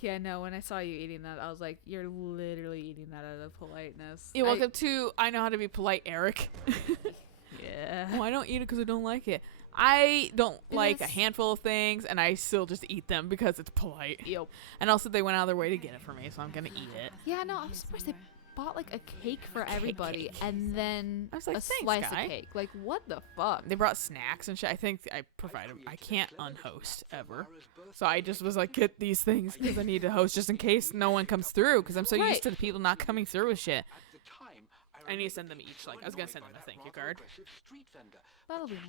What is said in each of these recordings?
Yeah, no, when I saw you eating that, I was like, you're literally eating that out of politeness. You're welcome to I Know How to Be Polite, Eric. Yeah. Well, I don't eat it because I don't like it. I don't like a handful of things, and I still just eat them because it's polite. Yep. And also, they went out of their way to get it for me, so I'm going to eat it. Yeah, no, I'm surprised they bought like a cake for everybody and then I was like, a "Thanks, slice guy." of cake. Like, what the fuck? They brought snacks and shit. I think I provided. I can't unhost ever. So I just was like, get these things because I need to host just in case no one comes through because I'm so used to the people not coming through with shit. I need to send them each, like, I was going to send them a thank you card. That'll be nice.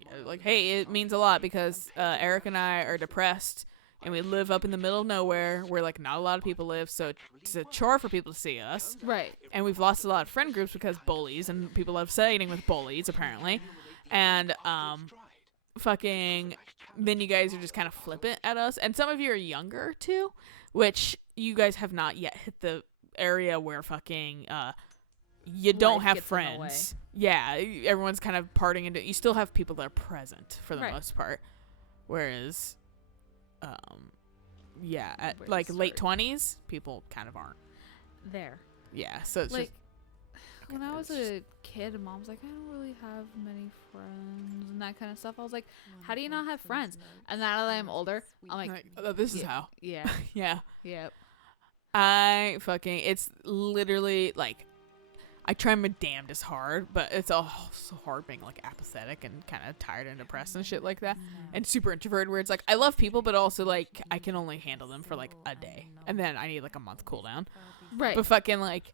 Yeah, like, hey, it means a lot because Eric and I are depressed and we live up in the middle of nowhere where, like, not a lot of people live, so it's a chore for people to see us. Right. And we've lost a lot of friend groups because bullies, and people love siding with bullies, apparently. And, fucking, then you guys are just kind of flippant at us. And some of you are younger, too, which you guys have not yet hit the area where fucking, you don't have friends. Yeah, everyone's kind of parting into. You still have people that are present for the most part, whereas, yeah, at like late 20s, people kind of aren't there. Yeah, so it's like just when I was a kid, and Mom's like, I don't really have many friends and that kind of stuff. I was like, how do you not have friends? And now that I'm older, I'm like, oh, this is how. Yeah. Yeah. Yep. It's literally like. I try my damnedest hard, but it's all so hard being like apathetic and kind of tired and depressed and shit like that. And super introverted where it's like, I love people, but also like I can only handle them for like a day. And then I need like a month cooldown. Right. But fucking like,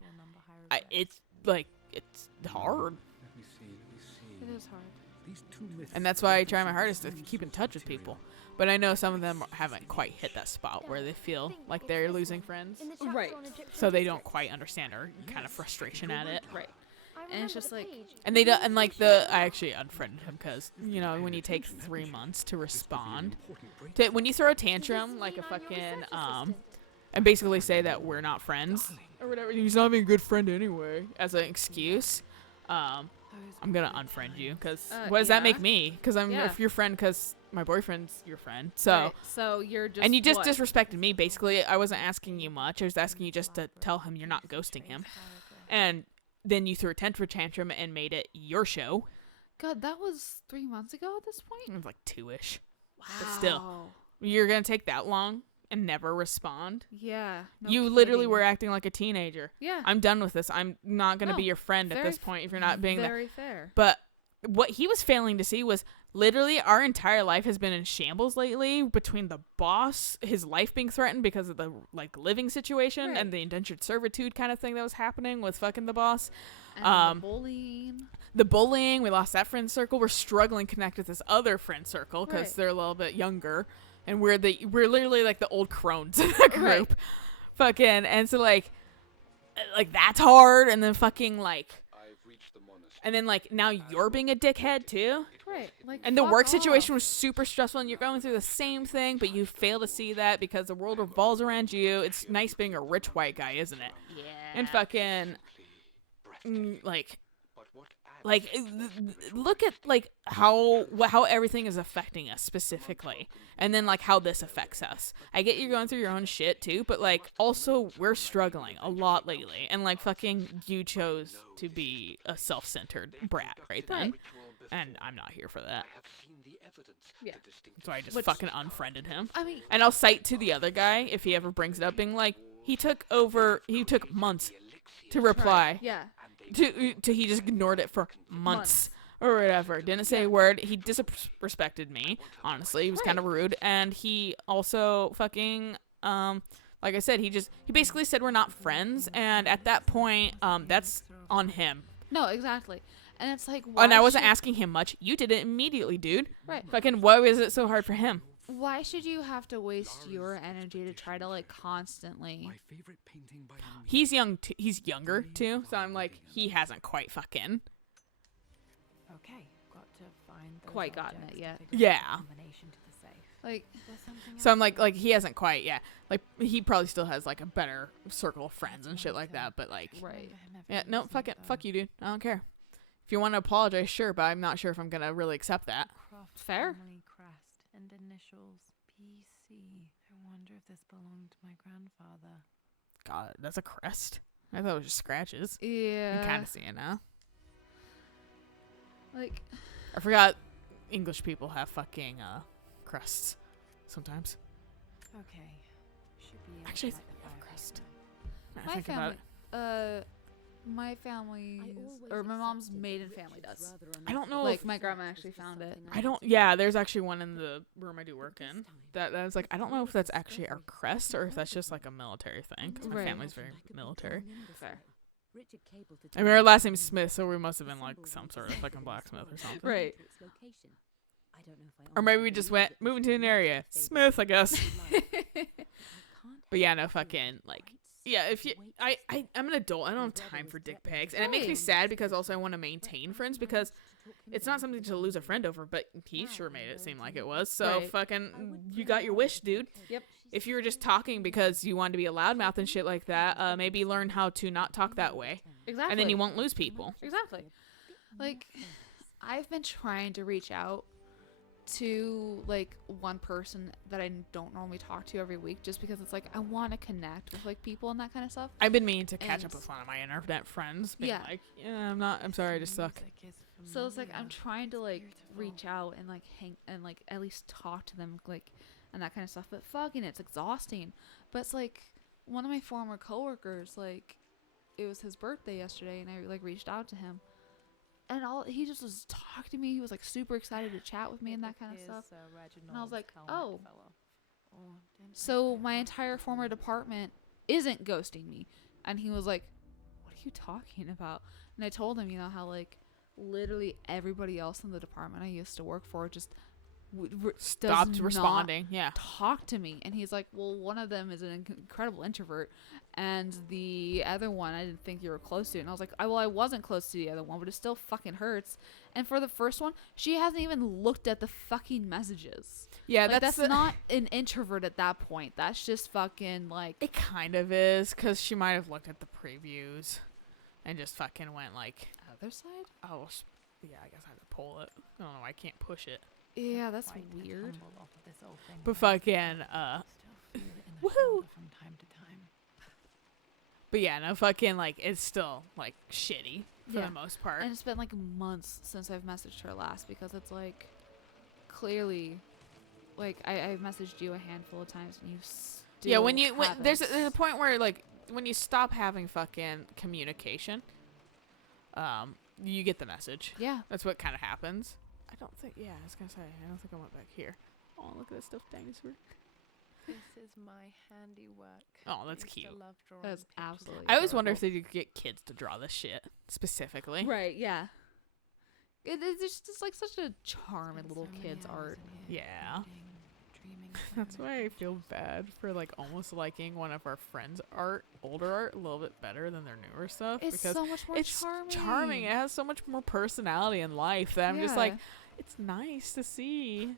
it's hard. It is hard. And that's why I try my hardest to keep in touch with people. But I know some of them haven't quite hit that spot where they feel like they're losing friends. Right. So they don't quite understand our kind of frustration at it. Right. And it's just like... And they don't, and like I actually unfriended him because, you know, when you take 3 months to respond, when you throw a tantrum, like a fucking, and basically say that we're not friends, or whatever, he's not being a good friend anyway, as an excuse, I'm gonna unfriend you, because what does that make me? Because I'm if your friend, because my boyfriend's your friend, so right. So you're just and you just disrespected me. Basically, I wasn't asking you much. I was asking you just to tell him you're not ghosting him, and then you threw a temper tantrum and made it your show. God, that was 3 months ago at this point. It was like 2-ish. Wow. But still, you're gonna take that long and never respond? Yeah. No you kidding. literally were acting like a teenager. Yeah. I'm done with this. I'm not gonna be your friend at this point if you're not being very fair. But what he was failing to see was literally our entire life has been in shambles lately between the boss, his life being threatened because of the like living situation and the indentured servitude kind of thing that was happening with fucking the boss. And the bullying, we lost that friend circle. We're struggling to connect with this other friend circle because they're a little bit younger, and we're literally like the old crones in that group. Fucking, and so like that's hard, and then fucking like and then like now you're being a dickhead too. Right. Like, and the work situation was super stressful, and you're going through the same thing, but you fail to see that because the world revolves around you. It's nice being a rich white guy, isn't it? Yeah. And fucking like look at like how everything is affecting us specifically, and then like how this affects us. I get you're going through your own shit too, but like also we're struggling a lot lately, and like fucking you chose to be a self-centered brat right then, and I'm not here for that. Yeah. So I just fucking unfriended him. I mean, and I'll cite to the other guy if he ever brings it up, being like, he took months to reply. Yeah. To he just ignored it for months or whatever. Didn't say a word. He disrespected me. Honestly, he was kind of rude, and he also fucking like I said, he basically said we're not friends, and at that point, that's on him. No, exactly. And it's like, and I wasn't asking him much. You did it immediately, dude. Right. Fucking, why was it so hard for him? Why should you have to waste your energy to try to like constantly? He's young. He's younger too, so I'm like, he hasn't quite fucking. Okay, got to find quite gotten it yet. Yeah. Like, so I'm like he hasn't quite yet. Like he probably still has like a better circle of friends and shit like that, but like, yeah, no, fuck you, dude. I don't care. If you want to apologize, sure, but I'm not sure if I'm gonna really accept that. Croft fair. Crest and initials PC. I wonder if this belonged to my grandfather. God, that's a crest. I thought it was just scratches. Yeah. You kind of see it now. Like, I forgot English people have fucking crusts sometimes. Okay. Should be able Actually, to light the I have a fireplace crust. now. I my think about family, it. my family, or my mom's maiden family does. I don't know Like, if my grandma actually found it. I don't. Yeah, there's actually one in the room I do work in. That's like I don't know if that's actually our crest or if that's just like a military thing. 'Cause my Right. family's very military. Fair. I mean, our last name's Smith, so we must have been like some sort of fucking blacksmith or something. Right. Or maybe we just went moving to an area. Smith, I guess. But yeah, no fucking like. Yeah, if you, I'm an adult. I don't have time for dick pics, and it makes me sad because also I want to maintain friends because it's not something to lose a friend over. But he sure made it seem like it was. So Right. fucking, you got your wish, dude. Yep. If you were just talking because you wanted to be a loudmouth and shit like that, maybe learn how to not talk that way, Exactly. and then you won't lose people. Exactly. Like, I've been trying to reach out to like one person that I don't normally talk to every week just because it's like I want to connect with like people and that kind of stuff. I've been meaning to catch up And- with one of my internet friends. Being Yeah. like, yeah, I'm sorry, I just suck. So it's like I'm trying to like reach out and like hang and like at least talk to them like and that kind of stuff. But fucking it's exhausting. But it's like one of my former coworkers, like it was his birthday yesterday and I like reached out to him. And he just was talking to me. He was like super excited to chat with me and that kind of stuff. And I was like, oh. So my entire former department isn't ghosting me. And he was like, what are you talking about? And I told him, you know, how like literally everybody else in the department I used to work for just Stopped does responding. Yeah. not talk to me. And he's like, well, one of them is an incredible introvert. And the other one, I didn't think you were close to. And I was like, I wasn't close to the other one, but it still fucking hurts. And for the first one, she hasn't even looked at the fucking messages. Yeah, Like, that's not an introvert at that point. That's just fucking like. It kind of is, because she might have looked at the previews and just fucking went like, Other side? oh, yeah, I guess I have to pull it. I don't know, I can't push it. Yeah, that's weird. But fucking, woohoo! From time to time. But yeah, no, fucking, like, it's still, like, shitty for Yeah. the most part. And it's been like months since I've messaged her last because it's like clearly like I've messaged you a handful of times and you still Yeah, when there's haven't. a point where, like, when you stop having fucking communication, you get the message. Yeah. That's what kind of happens. I don't think, yeah, I was gonna say, I don't think I went back here. Oh, look at this stuffed dinosaur. This is my handiwork. Oh, that's Used to cute. love drawing That's pictures. absolutely I always wonder if adorable. they could get kids to draw this shit specifically. Right, yeah. It's just like such a charming Spent little so many kid's hours art. in here Yeah. reading, dreaming of That's my why I own feel pictures. bad for like almost liking one of our friends' art, older art, a little bit better than their newer stuff It's because so much more it's charming. charming. It has so much more personality in life that I'm just like, Yeah. it's nice to see.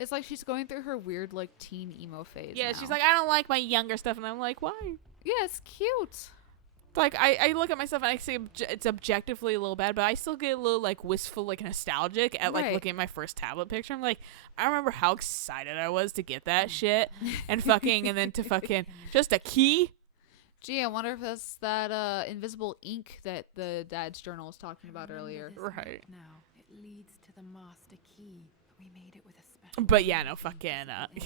It's like she's going through her weird like teen emo phase. Yeah, now. she's like, I don't like my younger stuff, and I'm like, why? yeah, it's cute. Like I look at myself and I say it's objectively a little bad, but I still get a little like wistful, like nostalgic at like Right. looking at my first tablet picture. I'm like, I remember how excited I was to get that shit and fucking and then to fucking just a key. Gee, I wonder if that's that invisible ink that the dad's journal was talking I about remember earlier. this Right. map Now it leads to the master key. We made it with a special. But yeah, no key fucking it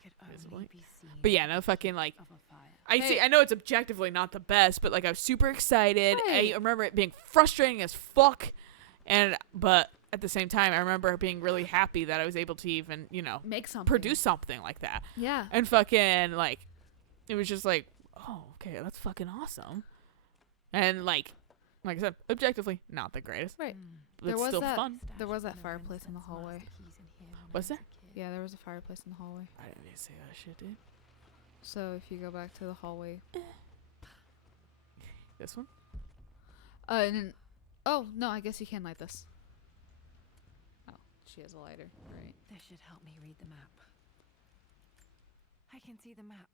could Visibly. only be seen but yeah, no fucking like of a fire. I know it's objectively not the best, but like I was super excited. Right. I remember it being frustrating as fuck, but at the same time, I remember being really happy that I was able to even Make something. produce something like that. Yeah. And fucking like, it was just like, oh, okay, that's fucking awesome. And like I said, objectively not the greatest, Right. but There it's was still that- fun. There was that One of fireplace in the Vincent's hallway. master keys in here when I Was there? a kid. Yeah, there was a fireplace in the hallway. I didn't even say that shit, dude. So if you go back to the hallway, This one? and then, oh no, I guess you can light this. Oh, she has a lighter. Right. This should help me read the map. I can see the map.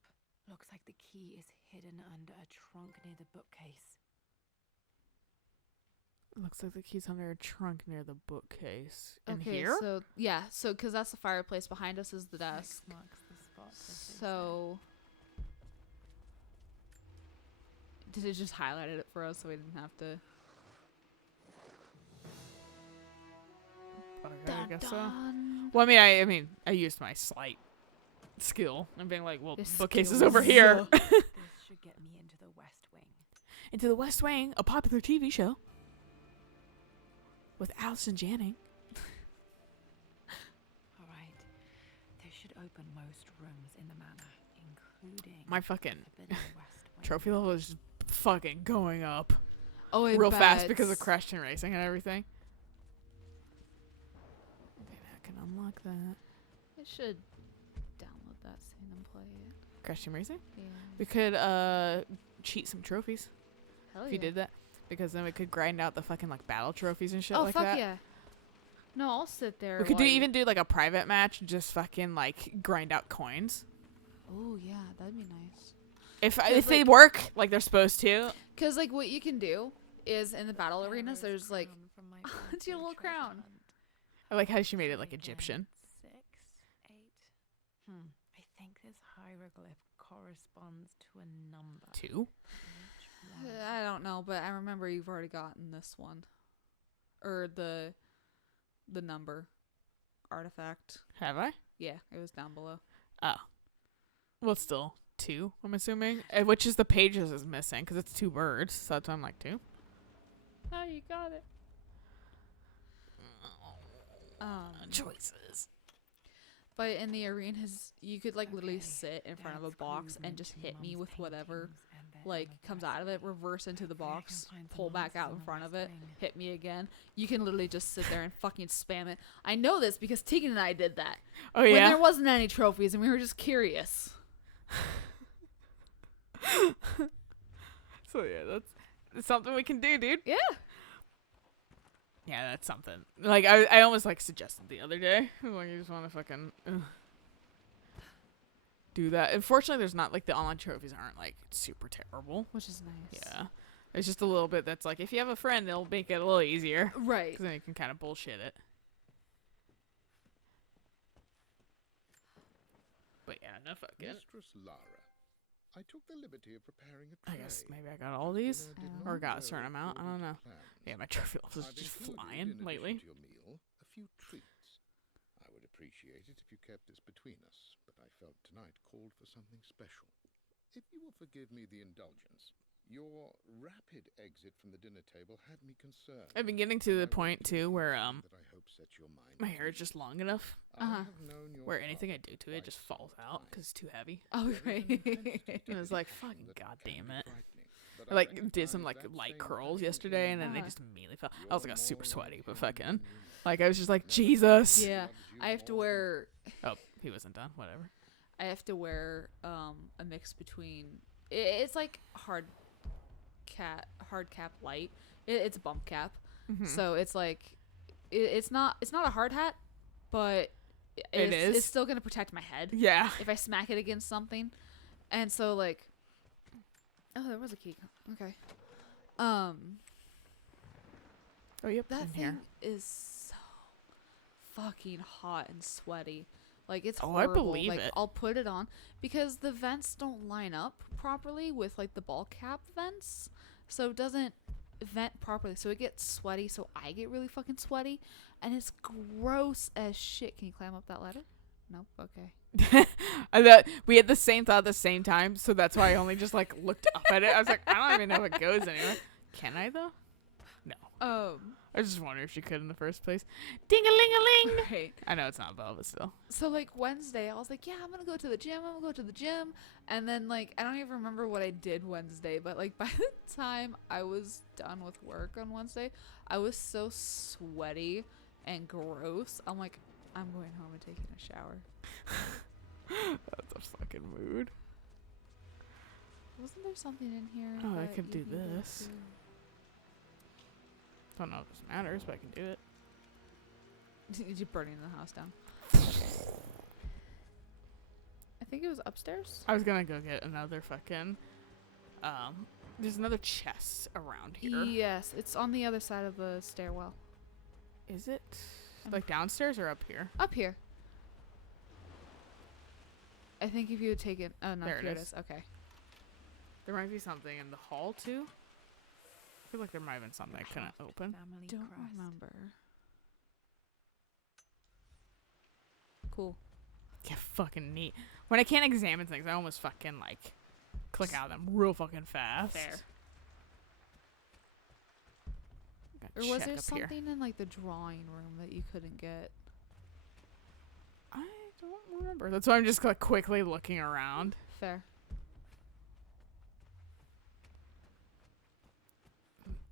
Looks like the key is hidden under a trunk near the bookcase. Looks like the key's under a trunk near the bookcase. In Okay. here? So yeah, so because that's the fireplace behind us is the X desk. marks the spot. So did it just highlighted it for us so we didn't have to? I guess so. Dun. Well, I mean, I used my slight skill and being like, well, Your bookcase is skills. over here. This should get me into the West Wing. Into the West Wing, a popular TV show with Allison Janney. All right. This should open most rooms in the manor, including My fucking the West Wing. trophy level is just fucking going up Oh, I real fast bet. because of Crash Team Racing and everything. Okay, now I can unlock that. I should download that soon and play it. Crash Team Racing? Yeah. We could cheat some trophies Hell if you did that. Because then we could grind out the fucking like battle trophies and shit Oh like fuck that. yeah. No, I'll sit there. We could even do like a private match, and just fucking like grind out coins. Oh yeah, that'd be nice. If they work like they're supposed to. Cause like what you can do is in the battle arenas, there's like it's your little crown. I like how she made it like Egyptian. 6, 8. I think this hieroglyph corresponds to a number. 2. Which one? I don't know, but I remember you've already gotten this one, or the number artifact. Have I? Yeah, it was down below. Oh. Well, still 2, I'm assuming. Which is the pages is missing because it's 2 birds. So that's why I'm like 2. Oh, you got it. Choices. But in the arenas, you could like literally sit in front of a box and just hit me with whatever like comes out of it, reverse into the box, pull back out in front of it, hit me again. You can literally just sit there and fucking spam it. I know this because Tegan and I did that. Oh When yeah. there wasn't any trophies and we were just curious. So yeah, that's something we can do, dude. Yeah. Yeah, that's something. Like I almost like suggested the other day. Like you just want to fucking do that. Unfortunately, there's not like the online trophies aren't like super terrible. Which is nice. Yeah, it's just a little bit that's like if you have a friend, they'll make it a little easier. Right. Because then you can kind of bullshit it. But yeah, no fucking. Mistress Lara, I took the liberty of preparing a I tray. guess maybe I got all these. Dinner did Or not got a go certain amount. I don't according know. to plans. Yeah, my trophy levels I've just included, flying in addition lately. to your meal, a few treats. I would appreciate it if you kept this between us, but I felt tonight called for something special. If you will forgive me the indulgence, your rapid exit from the dinner table had me concerned. I've been getting to the point too where that I hope set your mind my at hair is ease. just long enough I Uh-huh. have known your where anything I father do to it quite just falls some out time. because it's too heavy. Oh, There is right. an intensity And it's to like, this fucking that goddamn can be it. frightening, but I I like did recognize some like that light same curls passion yesterday and then they Uh-huh. just immediately fell. I You're was like, I was super more sweaty, like but him fucking than you know. like I was just like, Jesus. Yeah. I have to wear Oh, he wasn't done. Whatever. I have to wear a mix between it's like hard cap light. It's a bump cap. Mhm. So it's like it's not a hard hat, but It is. it's still going to protect my head Yeah. if I smack it against something. And so like oh, there was a key. Okay. Oh, yep. That in thing here. is so fucking hot and sweaty. Like it's Oh, I horrible. believe like it. I'll put it on because the vents don't line up properly with like the ball cap vents. So it doesn't vent properly. So it gets sweaty, so I get really fucking sweaty and it's gross as shit. Can you climb up that ladder? Nope. Okay. I thought we had the same thought at the same time, so that's why I only just like looked up at it. I was like, I don't even know if it goes anywhere. Can I though? No. I was just wondering if she could in the first place. Ding-a-ling-a-ling! Right. I know it's not Belle, but still. So like Wednesday, I was like, yeah, I'm gonna go to the gym. And then like I don't even remember what I did Wednesday, but like by the time I was done with work on Wednesday, I was so sweaty and gross. I'm like, I'm going home and taking a shower. That's a fucking mood. Wasn't there something in here? Oh, I that could do you needed this. to- Don't know if this matters, but I can do it. Did you burning the house down? I think it was upstairs. I was gonna go get another fucking there's another chest around here. Yes, it's on the other side of the stairwell. Is it like downstairs or up here? Up here. I think if you had taken... Oh, no, There it here it is. is. Okay. There might be something in the hall, too. I feel like there might have been something I couldn't Croft open. family Don't crest. remember. Cool. Yeah, fucking neat. When I can't examine things, I almost fucking, like, click out of them real fucking fast. Fair. Gotta Or was check there up here. something in, like, the drawing room that you couldn't get? I don't remember. That's why I'm just, like, quickly looking around. Fair.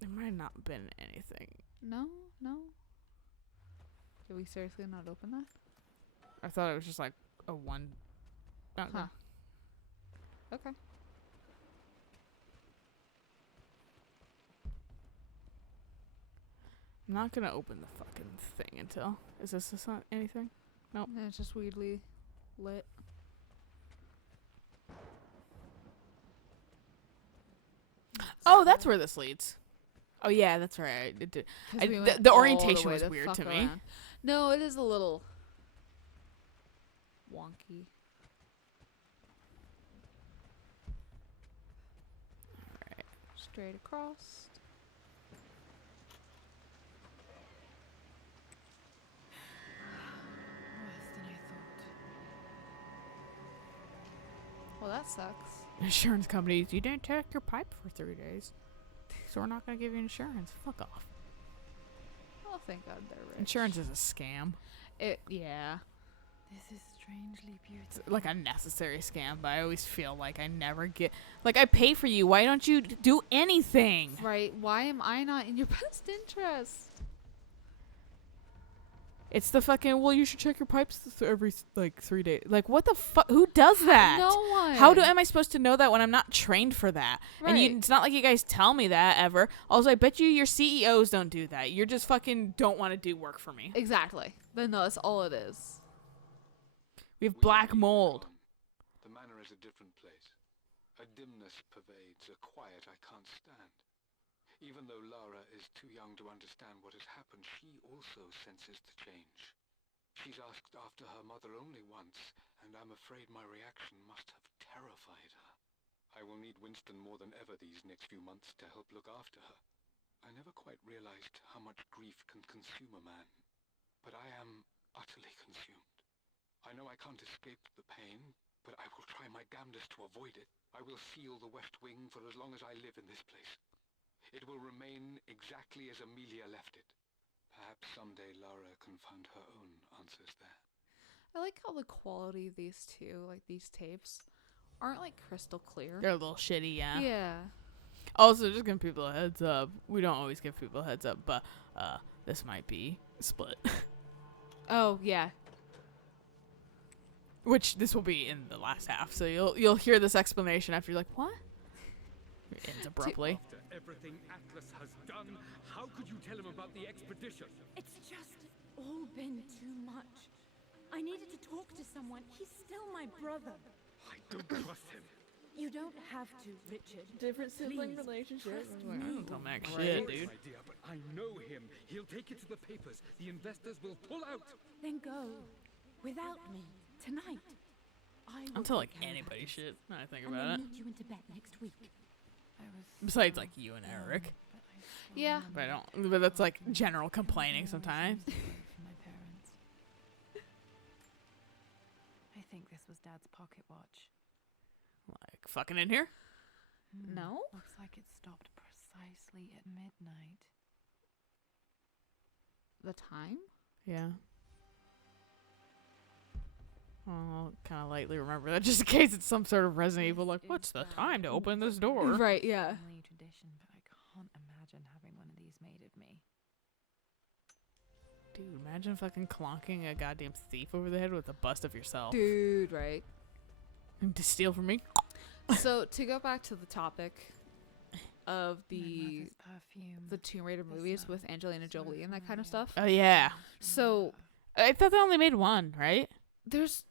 There might have not been anything. No? No? Did we seriously not open that? I thought it was just, like, a one... Okay. Huh. Okay. I'm not gonna open the fucking thing until... Is this not anything? Nope. No, it's just weirdly lit. Oh, that's where this leads. Oh, yeah, that's right. It did. 'Cause I- we the- went the all orientation way was the weird fuck to me. around. No, it is a little wonky. Alright. Straight across. Worse than I thought. Well, that sucks. Insurance companies, you didn't check your pipe for 3 days. So we're not gonna give you insurance. Fuck off. Oh, thank God they're rich. Insurance is a scam. Yeah. This is strangely It's beautiful. like a necessary scam, but I always feel like I never get... Like, I pay for you. Why don't you do anything? Right. Why am I not in your best interest? It's the fucking, well, you should check your pipes every, 3 days. Like, what the fuck? Who does that? No one. How am I supposed to know that when I'm not trained for that? Right. And it's not like you guys tell me that ever. Also, I bet you your CEOs don't do that. You're just fucking don't want to do work for me. Exactly. Then no, that's all it is. We have black mold. The manor is a different place. A dimness pervades, a quiet I can't stand. Even though Lara is too young to understand what has happened, she also senses the change. She's asked after her mother only once, and I'm afraid my reaction must have terrified her. I will need Winston more than ever these next few months to help look after her. I never quite realized how much grief can consume a man, but I am utterly consumed. I know I can't escape the pain, but I will try my damnedest to avoid it. I will seal the West Wing for as long as I live in this place. It will remain exactly as Amelia left it. Perhaps someday Lara can find her own answers there. I like how the quality of these two, like these tapes, aren't like crystal clear. They're a little shitty, yeah. Yeah. Also, just giving people a heads up. We don't always give people a heads up, but this might be split. Oh, yeah. Which this will be in the last half, so you'll hear this explanation after you're like, what? It ends abruptly. After everything Atlas has done, how could you tell him about the expedition? It's just all been too much. I needed to talk to someone. He's still my brother. I don't trust him. You don't have to, Richard. Different sibling relationship. trust I me. don't tell Max My shit, worst dude. idea, but I know him. He'll take it to the papers. The investors will pull out. Then go without me tonight. I will I'll tell like take care of anybody Atlas, shit when I think and about then it. meet you in Tibet next week. I was Besides so like you and young, Eric. but I still Yeah. But I remember don't. But that's like general everything complaining I always sometimes. used to do for my parents. I think this was Dad's pocket watch. Like fucking in here. No? Looks like it stopped precisely at midnight. The time? Yeah. I'll kind of lightly remember that just in case it's some sort of Resident Evil. Like, This what's is the the time to open this door? Right, yeah. Family tradition, but I can't imagine having one of these made of me. Dude, imagine fucking clonking a goddamn thief over the head with a bust of yourself. Dude, right. To steal from me. So, to go back to the topic of My the mother's perfume. Tomb Raider The movies smell, with Angelina so Jolie and that kind of familiar. stuff. Oh yeah. So, I thought they only made one, right? there's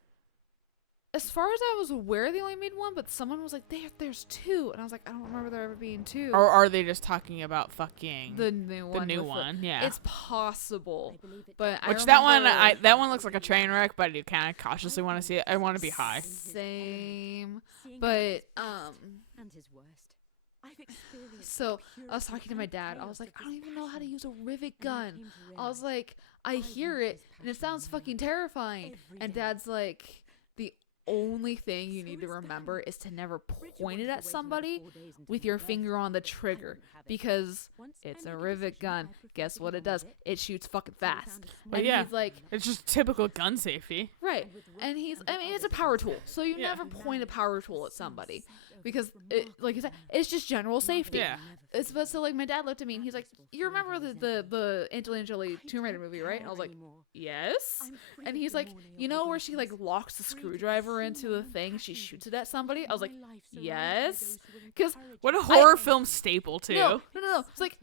as far as I was aware, they only made one, but someone was like, there's two. And I was like, I don't remember there ever being two. Or are they just talking about fucking the new one. the new with one? Yeah. It's possible. But Which I that one, remember- that one looks like a train wreck, but I do kind of cautiously want to see it. I want to be high. Same. But, And his worst. I've experienced so the I was talking to my purest dad. I chaos was like, of I this don't even know how to passion. use a rivet And I gun. came to I was realize like, I hear want it, this and it passion sounds now. fucking terrifying. Every And day. Dad's like, the only thing you So need to it's remember done. is to never Bridget point wanted it to at wait another somebody 4 days until with my your birthday, finger on the but I trigger, wouldn't have it. because Once it's I a made rivet decision, gun. I prefer Guess to what be it done does? with it. It shoots fucking So we fast. found a small Well, And yeah. he's like, It's just typical gun safety. right. and with And Rick he's, and I the mean, it's a others power at tool, his so you Yeah. never point a power tool at somebody, because, it, like you said, it's just general safety. Yeah. It's but so like my dad looked at me and he's like, "You remember the Angelina Jolie Tomb Raider movie, right?" And I was like, "Yes." And he's like, "You know where she like locks the screwdriver into the thing, she shoots it at somebody?" I was like, "Yes." 'Cause What a horror film staple too. No. It's like,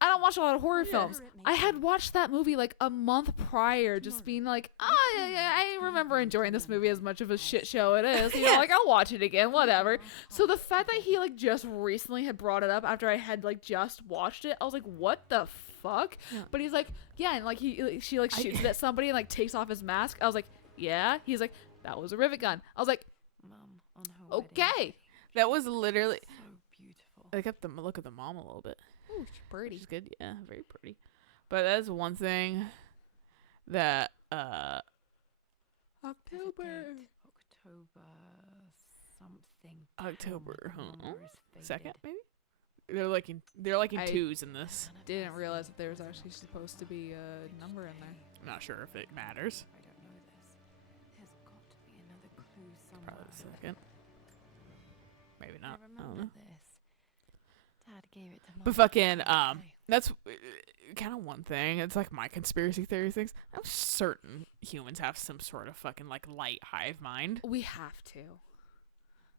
I don't watch a lot of horror films. I had watched that movie like a month prior, just being like, oh, yeah, I remember enjoying this movie as much of a shit show it is. You know, like, I'll watch it again, whatever. So the fact that he like just recently had brought it up after I had like just watched it, I was like, what the fuck? Yeah. But he's like, yeah, and like she like shoots it at somebody and like takes off his mask. I was like, yeah. He's like, that was a rivet gun. I was like, Mum on her wedding okay. day. That was literally. So beautiful. I kept the look at the mom a little bit. Ooh, she's pretty. Which is good. Yeah, very pretty. But that's one thing that October October something. huh? Number is Second faded. maybe. They're like in I twos in this. Didn't realize that there was actually supposed to be a number in there. I'm not sure if it matters. I don't know this. There's got to be another clue somewhere. Probably the second. Maybe not. I I don't remember know. this. Dad gave it to Mum. But fucking that's kind of one thing. It's like my conspiracy theory things. I'm certain humans have some sort of fucking like light hive mind, We have to.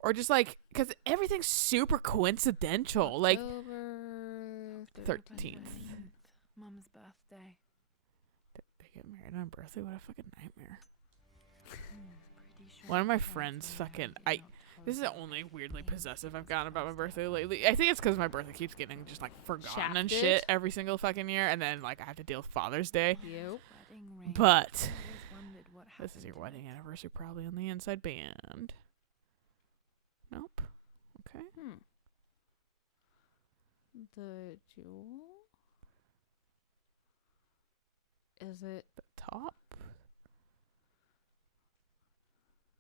or just like because everything's super coincidental. Like October 13th. Mum's birthday. They get married on birthday. What a fucking nightmare. Pretty sure One of my it's friends birthday fucking in This is the October. only weirdly possessive I've gotten about my birthday lately. I think it's because my birthday keeps getting just like forgotten and Shafted? shit every single fucking year, and then like I have to deal with Father's Day. Yep. Wedding ring. But Always wondered what this is happened your to wedding it. anniversary, probably on the inside band. Nope. Okay. The jewel? Is it? The top.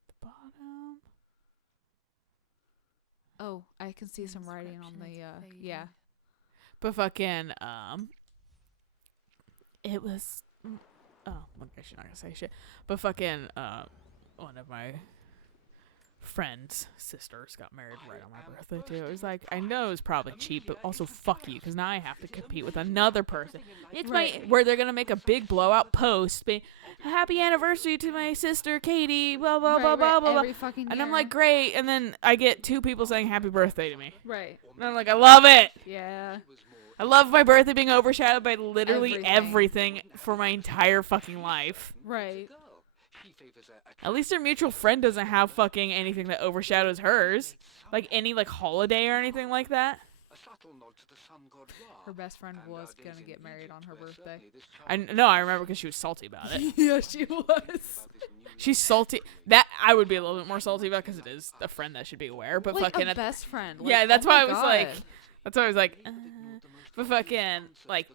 The bottom. Oh, I can see some writing on Inscription the, is yeah. faded. But fucking it was. Oh, well, I should not gonna say shit. But fucking one of my friend's sisters got married right on my birthday too. It was like, I know it was probably cheap, but also fuck you, because now I have to compete with another person. It's my where they're gonna make a big blowout post, be happy anniversary to my sister Katie, blah blah blah blah blah blah. Every fucking And I'm year. like, great, and then I get 2 people saying happy birthday to me, right. and I'm like, I love it. Yeah. I love my birthday being overshadowed by literally Everything. everything for my entire fucking life. Right. At least their mutual friend doesn't have fucking anything that overshadows hers. Like any like holiday or anything like that. Her best friend was gonna get married on her birthday. I remember because she was salty about it. Yeah, she was. She's salty. That I would be a little bit more salty about because it is a friend that should be aware. But Like fucking a best friend. Like, yeah, that's oh why my I was like, God. that's why I was like, but fucking like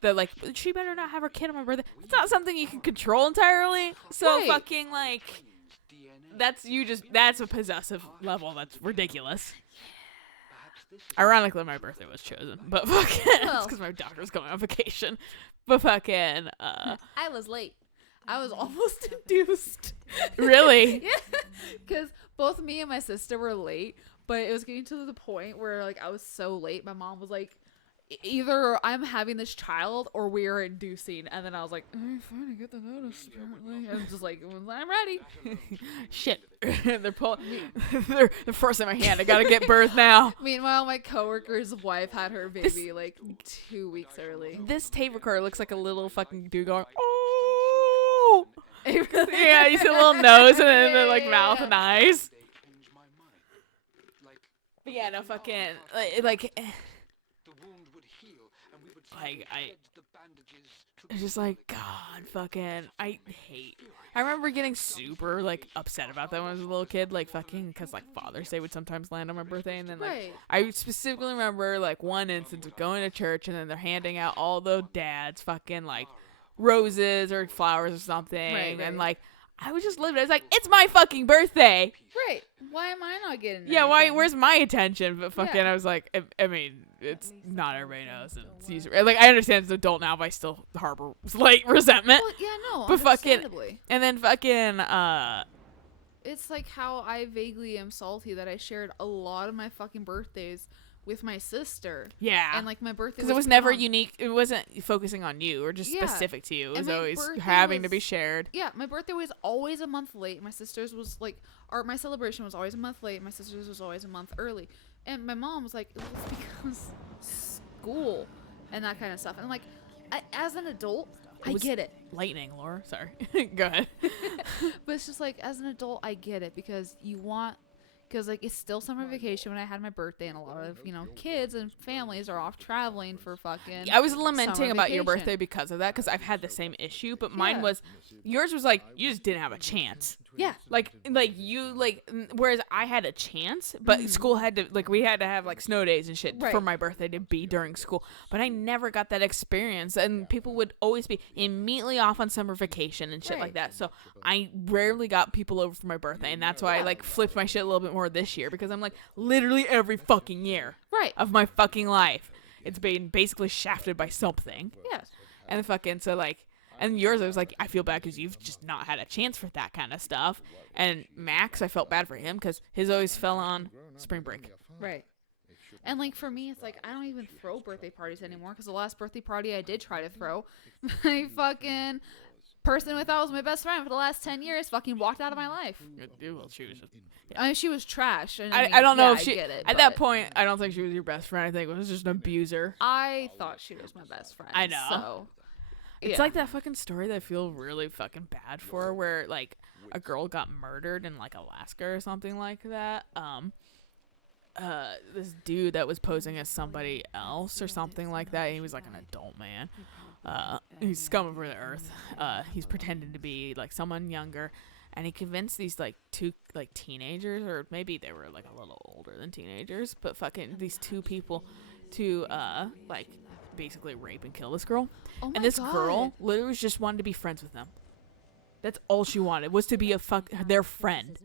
she better not have her kid on my birthday. It's not something you can control entirely. So Right. fucking like, that's a possessive level that's ridiculous. Ironically, my birthday was chosen, but fucking it's Well. because my doctor's going on vacation. But fucking I was late. I was almost induced. really, Yeah, because both me and my sister were late, but it was getting to the point where like I was so late. My mom was like, either I'm having this child or we are inducing, and then I was like, fine, I get the notice. Apparently, and I'm just like, well, I'm ready. shit, they're pulling, they're forcing my hand. I gotta get birth now. Meanwhile, my coworker's wife had her baby like 2 weeks early. This tape recorder looks like a little fucking dude going, oh. Yeah, you see a little nose and then the like mouth and eyes. They change my mind. Like, But yeah, no fucking the wound would heal, and we would Like, simply thread the bandages to it's the just like soul again. God, fucking I hate. I remember getting super like upset about that when I was a little kid, like fucking because like Father's Day would sometimes land on my birthday, and then like Right. I specifically remember like one instance of going to church and then they're handing out all the dads fucking like roses or flowers or something, Right. and like I was just living. I was like, it's my fucking birthday. Right. Why am I not getting? Yeah, why? anything? Where's my attention? But fucking, Yeah. I was like, I mean, it's not everybody knows. It's usually, like I understand as an adult now, but I still harbor slight resentment. Well, yeah, no. But fucking- Understandably. And then fucking, It's like how I vaguely am salty that I shared a lot of my fucking birthdays with my sister. yeah, And like my birthday because it was put never on- unique. It wasn't focusing on you or just Yeah. specific to you. It And was my always birthday having to be was- shared. Yeah, my birthday was always a month late. My sister's was like, or my celebration was always a month late. My sister's was always a month early. And my mom was like, it was because school and that kind of stuff. And like, as an adult, I was- get it. Lightning, Laura. Sorry. Go ahead. But it's just like, as an adult, I get it because you want, because like it's still summer vacation when I had my birthday, and a lot of kids and families are off traveling for fucking. I was lamenting summer about your vacation. birthday because of that, because I've had the same issue, but mine Yeah. was, yours was like you just didn't have a chance. Yeah. Like you whereas I had a chance, but school had to we had to have like snow days and shit for Mm-hmm. Right. my birthday to be during school, but I never got that experience, and people would always be immediately off on summer vacation and shit like Right. that. So I rarely got people over for my birthday, and that's why I like flipped my shit a little bit more this year, because I'm like literally every fucking year Right. of my fucking life it's been basically shafted by something. Yeah. And fucking so like, and yours I was like, I feel bad because you've just not had a chance for that kind of stuff. And Max, I felt bad for him because his always fell on spring break. Right. And like for me, it's like I don't even throw birthday parties anymore because the last birthday party I did try to throw, my fucking person who I thought was my best friend for the last 10 years fucking walked out of my life. Well, she was just, I mean, she was trash. And I don't know yeah, if she, I get it, at that but point, I don't think she was your best friend. I think it was just an abuser. I thought she was my best friend. I know. So, It's yeah. like that fucking story that I feel really fucking bad for, where like a girl got murdered in like Alaska or something like that. This dude that was posing as somebody else or something like that. He was like an adult man. He's scum of the earth. He's pretending to be like someone younger, and he convinced these like two like teenagers, or maybe they were like a little older than teenagers, but fucking these two people to like basically rape and kill this girl. Oh my And this God. girl literally just wanted to be friends with them. That's all she wanted, was to be their friend,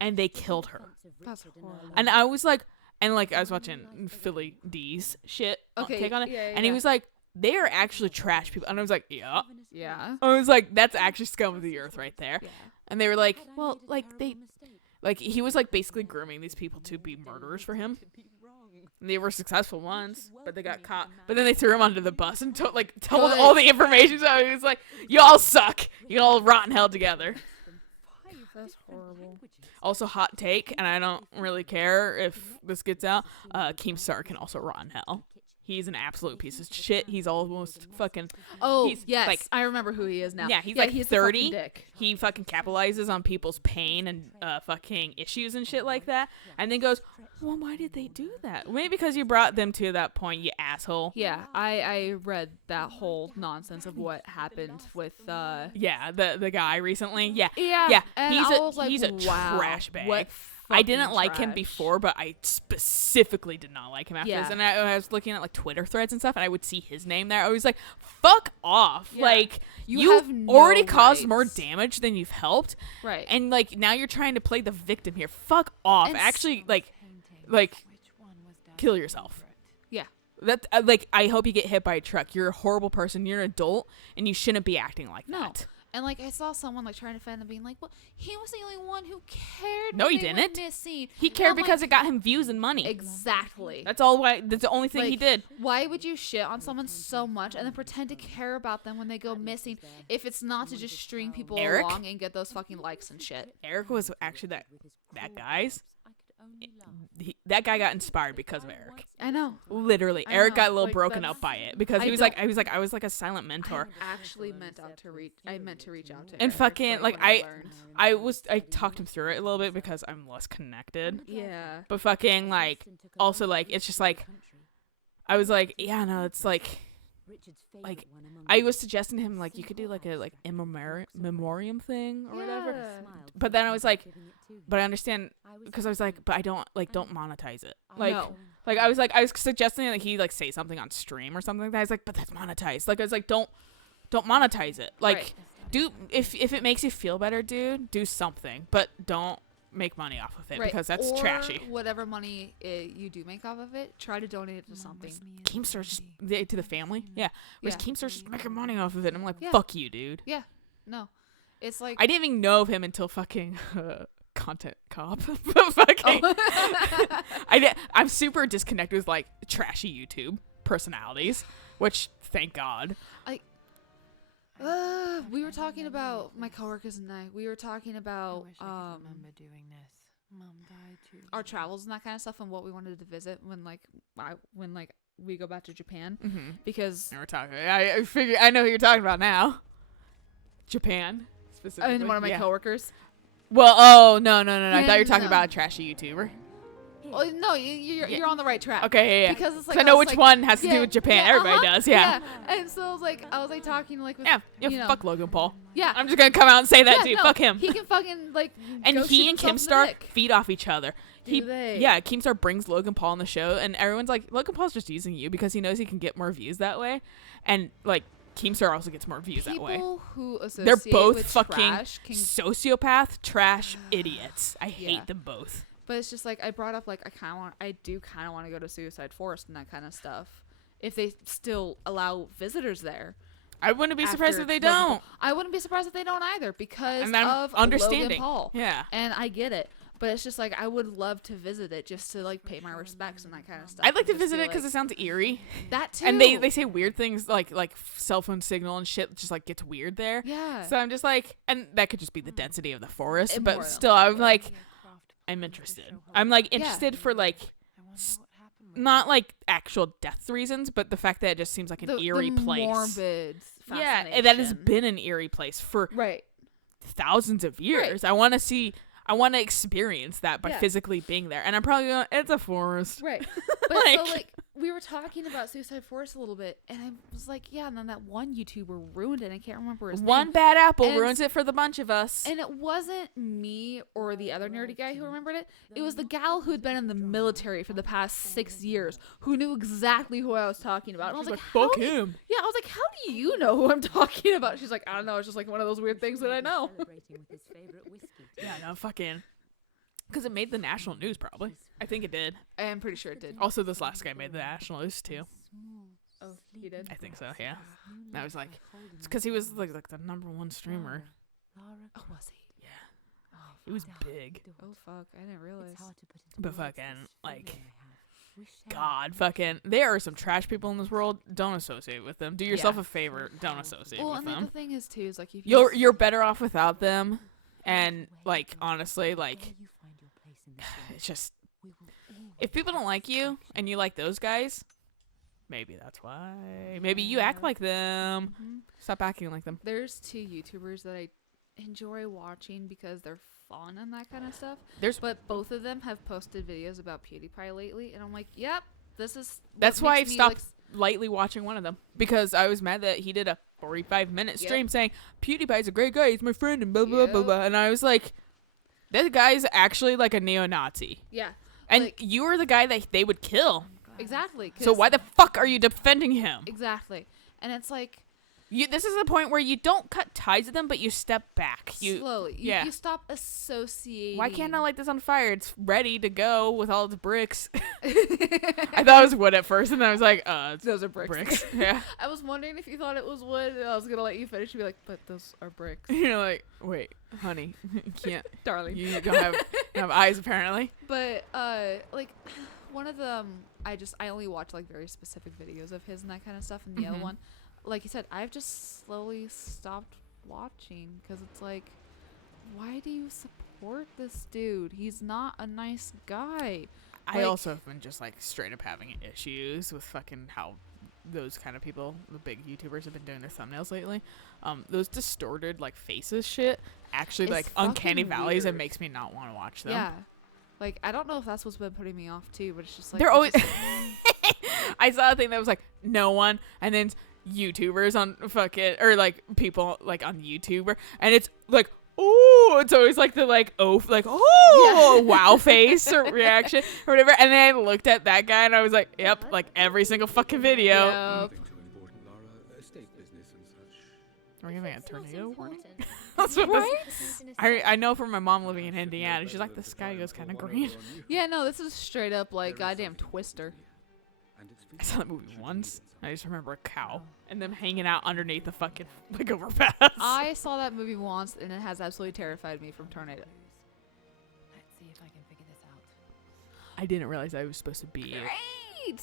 and they killed her. That's horrible. And I was like, I was watching Philly D's shit Okay, take on it, yeah, and he yeah. was like, they are actually trash people, and I was like, yeah. Yeah. I was like, that's actually scum of the earth right there. Yeah. And they were like, well, like he was like basically grooming these people to be murderers for him. And they were successful once, but they got caught. But then they threw him under the bus and told Good. all the information. So he was like, y'all suck. You all rot in hell together. That's horrible. Also, hot take, and I don't really care if this gets out. Keemstar can also rot in hell. He's an absolute piece of shit. He's almost fucking. Oh, he's yes. like, I remember who he is now. yeah, he's like he's the fucking 30. dick. He fucking capitalizes on people's pain and fucking issues and shit like that, and then goes, well, why did they do that? Maybe because you brought them to that point, you asshole. Yeah, I read that whole nonsense of what happened with Yeah, the guy recently. Yeah, yeah, and He's I was like, he's a wow, trash bag. what I didn't fucking like him trash. before, but I specifically did not like him after Yeah. this. And I was looking at like Twitter threads and stuff, and I would see his name there. I was like, "Fuck off!" Yeah. Like You you have no already caused more rights. damage than you've helped, Right. and like now you're trying to play the victim here. Fuck off! And Actually, like kill yourself. Yeah. That like I hope you get hit by a truck. You're a horrible person. You're an adult, and you shouldn't be acting like No. that. And like I saw someone like trying to defend him, being like, "Well, he was the only one who cared." No, when he they didn't. Went missing. He And cared I'm because like, it got him views and money. exactly. That's all. That's the only thing he Like, did. Why would you shit on someone so much and then pretend to care about them when they go missing if it's not to just string people Eric? along and get those fucking likes and shit? Eric was actually that guy's that guy got inspired because of Eric. I know. Literally, I Eric know, got a little like, broken that's- up by it because I he was don't- like, I was like a silent mentor. I actually meant to reach out to And Eric, fucking, like, when learned. I talked him through it a little bit because I'm less connected. Yeah. But fucking, like, also, like, it's just like, I was like, yeah, no, it's like I was suggesting to him, like, you could do like a in memoriam thing or whatever. Yeah. But then I was like, but I understand, because I was like, but I don't monetize it. Like, No. like I was suggesting that he like say something on stream or something like that. I was like, but that's monetized. Like, I was like, don't monetize it. Like, Right. do if it makes you feel better, dude, do something, but don't make money off of it Right. because that's or trashy. Whatever money you do make off of it, try to donate it to something. Keemstar's just to the family. Yeah. Whereas Yeah. Keemstar's just making money off of it. And I'm like, Yeah. fuck you, dude. Yeah. No. It's like I didn't even know of him until fucking content cop. Fucking. Oh. I'm super disconnected with like trashy YouTube personalities, which thank God. We were talking about my coworkers and I. We were talking about remember doing this. Mum died too. our travels and that kind of stuff and what we wanted to visit when we go back to Japan Mm-hmm. because And we're talking. I figure I know who you're talking about now. Japan specifically. and one of my Yeah. coworkers. Well, oh no! I thought you were talking No. about a trashy YouTuber. Oh no, you're on the right track. Okay, yeah. Because it's 'Cause like I know was which like- one has to do yeah, with Japan. yeah, Everybody does, yeah. And so I was like talking like with Yeah, you know, fuck Logan Paul. yeah. I'm just gonna come out and say that, Yeah, dude. no, Fuck him. He can fucking like And go he shoot and himself in the Keemstar dick. feed off each other. Do they? Yeah, Keemstar brings Logan Paul on the show, and everyone's like, Logan Paul's just using you because he knows he can get more views that way, and like Keemstar also gets more views that way. People who associate They're both with fucking trash can, sociopath, trash idiots. I hate Yeah. them both. but it's just like I brought up like I do kind of want to go to Suicide Forest and that kind of stuff if they still allow visitors there. I wouldn't be surprised after if they Logan don't. Paul. I wouldn't be surprised if they don't either because And I'm of understanding. Logan Paul. Yeah. And I get it. But it's just like I would love to visit it just to like pay my respects and that kind of stuff. I'd like to and just visit be it because like, it sounds eerie. that too. And they say weird things like cell phone signal and shit just like gets weird there. yeah. So I'm just like, and that could just be the density of the forest, More but than still, I'm like, Croft I'm interested. I'm like interested for like I wonder what happened with not like actual death reasons, but the fact that it just seems like an eerie place. Morbid Yeah, and that has fascination. been an eerie place for right. thousands of years. I want to experience that by Yeah. physically being there. And I'm probably going, it's a forest. Right. But Like- so like we were talking about Suicide Forest a little bit and I was like, yeah, and then that one YouTuber ruined it. I can't remember his One name. bad apple And- ruins it for the bunch of us. And it wasn't me or the other nerdy guy who remembered it. It was the gal who'd been in the military for the past 6 years who knew exactly who I was talking about. And I was She's like, like, fuck how do you-" him. Yeah, I was like, how do you know who I'm talking about? She's like, I don't know. It's just like one of those weird things that I know. Yeah, no, fucking. Because it made the national news, probably. I think it did. I'm pretty sure it did. Also, this last guy made the national news, too. Oh, he did? I think so, yeah. And I was like, it's because he was like the #1 streamer. Oh, was he? He was big. Oh, fuck. I didn't realize. But fucking, like, God, fucking, there are some trash people in this world. Don't associate with them. Do yourself a favor. Don't associate Well, with and then them. the thing is, too, is like if You're better off without them. And, like, honestly, like, it's just, if people don't like you and you like those guys, maybe that's why. Maybe you act like them. Mhm. Stop acting like them. There's 2 YouTubers that I enjoy watching because they're fun and that kind of stuff. There's But both of them have posted videos about PewDiePie lately, and I'm like, yep, this is. what That's why makes I've me, stopped lightly watching one of them because I was mad that he did a 45-minute Yep. stream saying PewDiePie's a great guy, he's my friend, and blah blah blah Yep. blah. And I was like, that guy's actually like a neo-Nazi, Yeah, and like- you were the guy that they would kill. exactly. So 'cause- why the fuck are you defending him? Exactly, and it's like This is the point where you don't cut ties with them, but you step back. You slowly. yeah. You stop associating. Why can't I light this on fire? It's ready to go with all its bricks. I thought it was wood at first, and then I was like, it's Those are bricks. bricks. Yeah. I was wondering if you thought it was wood, and I was gonna let you finish and be like, but those are bricks, You're like, wait, honey, you can't. darling. You don't have eyes apparently. But like one of them, I only watch like very specific videos of his and that kind of stuff. And the other Mhm. one, like you said, I've just slowly stopped watching because it's like, why do you support support this dude. He's not a nice guy. I Like- also have been just like straight up having issues with fucking how those kind of people, the big YouTubers, have been doing their thumbnails lately. Those distorted like faces shit actually It's like uncanny fucking valleys and weird. makes me not want to watch them. Yeah. Like, I don't know if that's what's been putting me off too, but it's just like They're it always. just- I saw a thing that was like no one, and then YouTubers on fucking or like people like on YouTuber, and it's like oh, it's always like the like wow face or reaction or whatever. And then I looked at that guy and I was like, yep, like every single fucking video. Yep. Nothing too important, Lara. Estate business and such. Are we giving a tornado warning? Important. That's what Right? this- I know from my mom living in Indiana, she's like the sky goes kind of green. Yeah, no, this is straight up like goddamn Twister. I saw that movie once. I just remember a cow and them hanging out underneath the fucking like overpass. I saw that movie once, and it has absolutely terrified me from tornado. Let's see if I can figure this out. I didn't realize I was supposed to be. Great.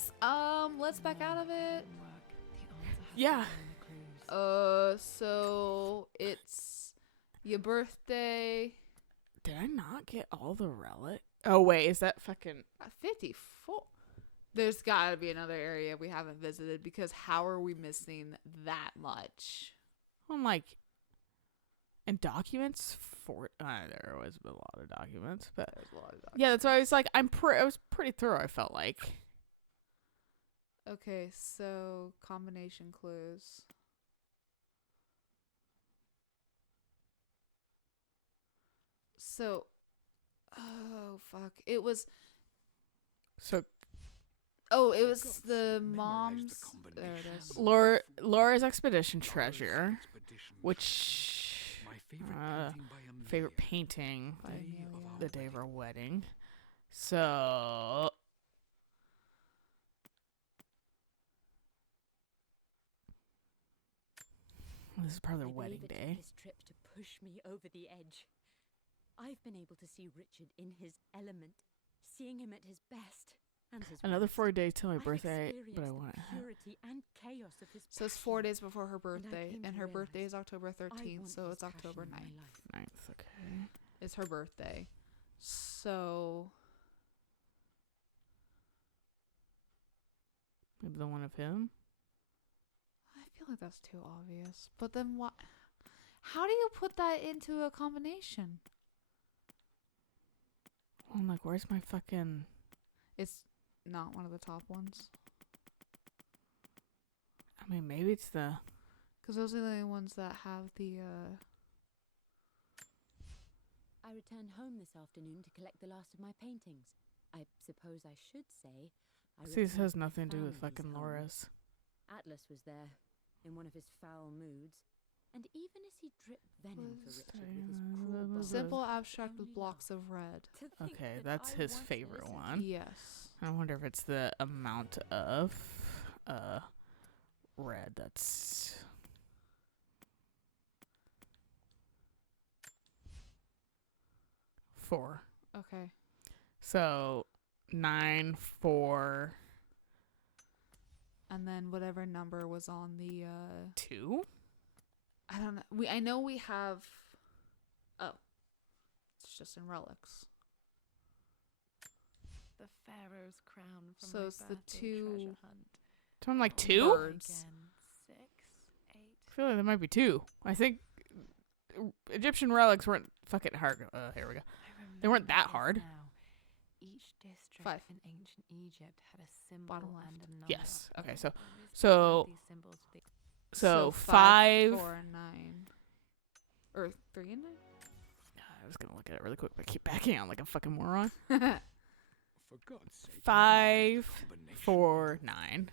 Let's back out of it. Yeah. So it's your birthday. Did I not get all the relic? Oh wait, is that fucking? 54. There's gotta be another area we haven't visited, because how are we missing that much? I'm like, and documents for there was a lot of documents, but There's a lot of yeah, that's why I was like, I was pretty thorough. I felt like. Okay, so combination clues. So, oh fuck, it was. So Oh, it was the mom's. There it is. Laura's expedition treasure, which favorite painting, By Lilia. the day of our wedding. So this is probably their I wedding believe it took day. this trip to push me over the edge. I've been able to see Richard in his element, seeing him at his best and his Another worst. 4 days till my I've birthday, but I experienced want the to. purity and chaos of his So it's passion. 4 days before her I birthday, came and to her birthday realize is October I 13th, want so his it's October passion in 9th. my life. 9th, okay. It's her birthday. So Maybe the one of him. I feel like that's too obvious. But then what? How do you put that into a combination? I'm like, where's my fucking? It's not one of the top ones. I mean, maybe it's the. Because those are the only ones that have the, I returned home this afternoon to collect the last of my paintings. I suppose I should say. I See, this returned has to my nothing to do with family's fucking home. Laura's. Atlas was there, in one of his foul moods, and even as he dripped venom for Let's Richard with his see, cruel barbs, simple abstract with only blocks love. of red. To think Okay, that that's I his once favorite listened one. Yes. I wonder if it's the amount of red that's. Four. Okay. So 9, 4, And then whatever number was on the, 2. I don't know. I know we have. Oh, it's just in relics. The Pharaoh's crown from So my it's the birthday two treasure hunt. So I'm like Oh, 2. birds. Again. 6, 8. I feel like there might be 2. I think Egyptian relics weren't fucking hard. Here we go. I They weren't that remember this hard. now. Each district 5. in ancient Egypt had a symbol Bottom and left. a number. Yes. Okay. So Always so- these symbols with the so 5, 5. 4, and 9. Or 3 and I was gonna look at it really quick, but I keep backing out like a fucking moron. 9? For God's sake. 5, 4, 9.